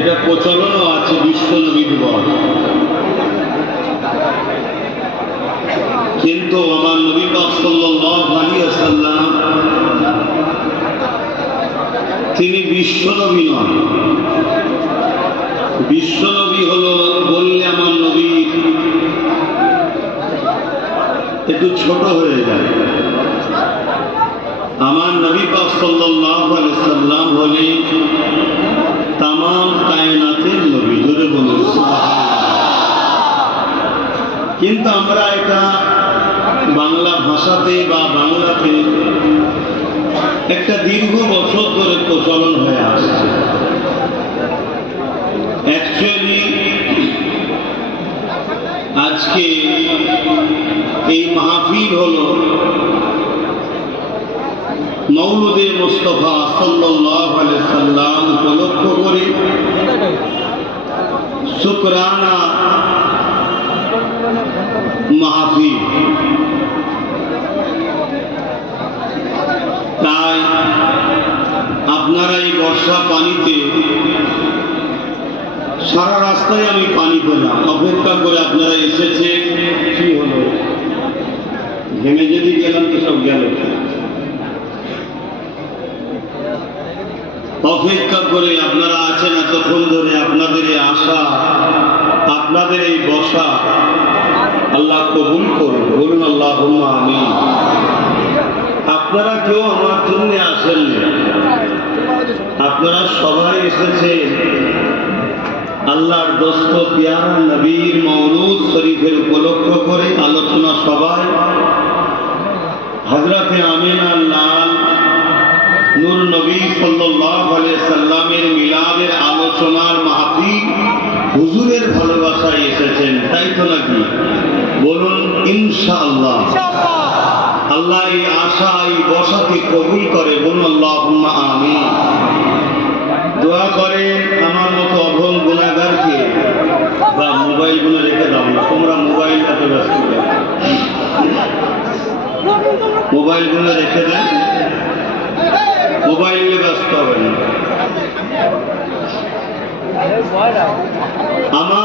এটা প্রচলনও আছে বিশ্ব নবী দিবস, কিন্তু আমার নবী পাক সাল্লাল্লাহু আলাইহি ওয়াসাল্লাম তিনি বিশ্ব নবী নন। বিশ্ব নবী হলো বললে আমার নবী একটু ছোট হয়ে যায়। আমার নবী পাক সাল্লাল্লাহু আলাইহি ওয়াসাল্লাম হলে তামাম কায়নাতের নবী, জোরে বলুন সুবহানাল্লাহ। কিন্তু আমরা এটা বাংলা ভাষাতে বা বাংলাতে একটা দীর্ঘ বছর ধরে প্রচলন হয়ে আসছে। অ্যাকচুয়ালি আজকে এই মাহফিল হলো মওলুদে মুস্তাফা সাল্লাল্লাহু আলাইহি সাল্লাম উপলক্ষ করে শুকরানা মাহফিল। তাই আপনারা এই বর্ষা পানিতে সারা রাস্তায় আমি পানি পেলাম, অপেক্ষা করে আপনারা এসেছে। কি হলো, ঘেমে যদি গেলাম তো সব গেল। অপেক্ষা করে আপনারা আছেন এতক্ষণ ধরে, আপনাদের এই আশা, আপনাদের এই বসা আল্লাহ কবুল করুন, বলুন আল্লাহুম্মা আমিন। আপনারা কেউ আমার জন্য আসেননি, আপনারা সবাই এসেছেন আল্লাহর দোস্ত পিয়ারা নবীর মওলুদ শরীফের উপলক্ষ করে আলোচনা সভায় হযরতে আমিনা লাল নূর নবী সাল্লাল্লাহু আলাইহি সাল্লামের মিলাদের আলোচনার মাহফিল, হুজুরের ভালোবাসায় এসেছেন, তাই তো নাকি? বলুন ইনশাআল্লাহ। আল্লাহ এই আশা, এই বসাকে কবুল করে, বলুন আল্লাহুম্মা আমিন। দোয়া করেন আমার মতো অভং গুনাহগারকে। বা মোবাইল গুলো রেখে দাও না, তোমরা মোবাইলটাতে ব্যস্ত, মোবাইল গুলো রেখে দেন, মোবাইল নিয়ে ব্যস্ত হবেন। আমার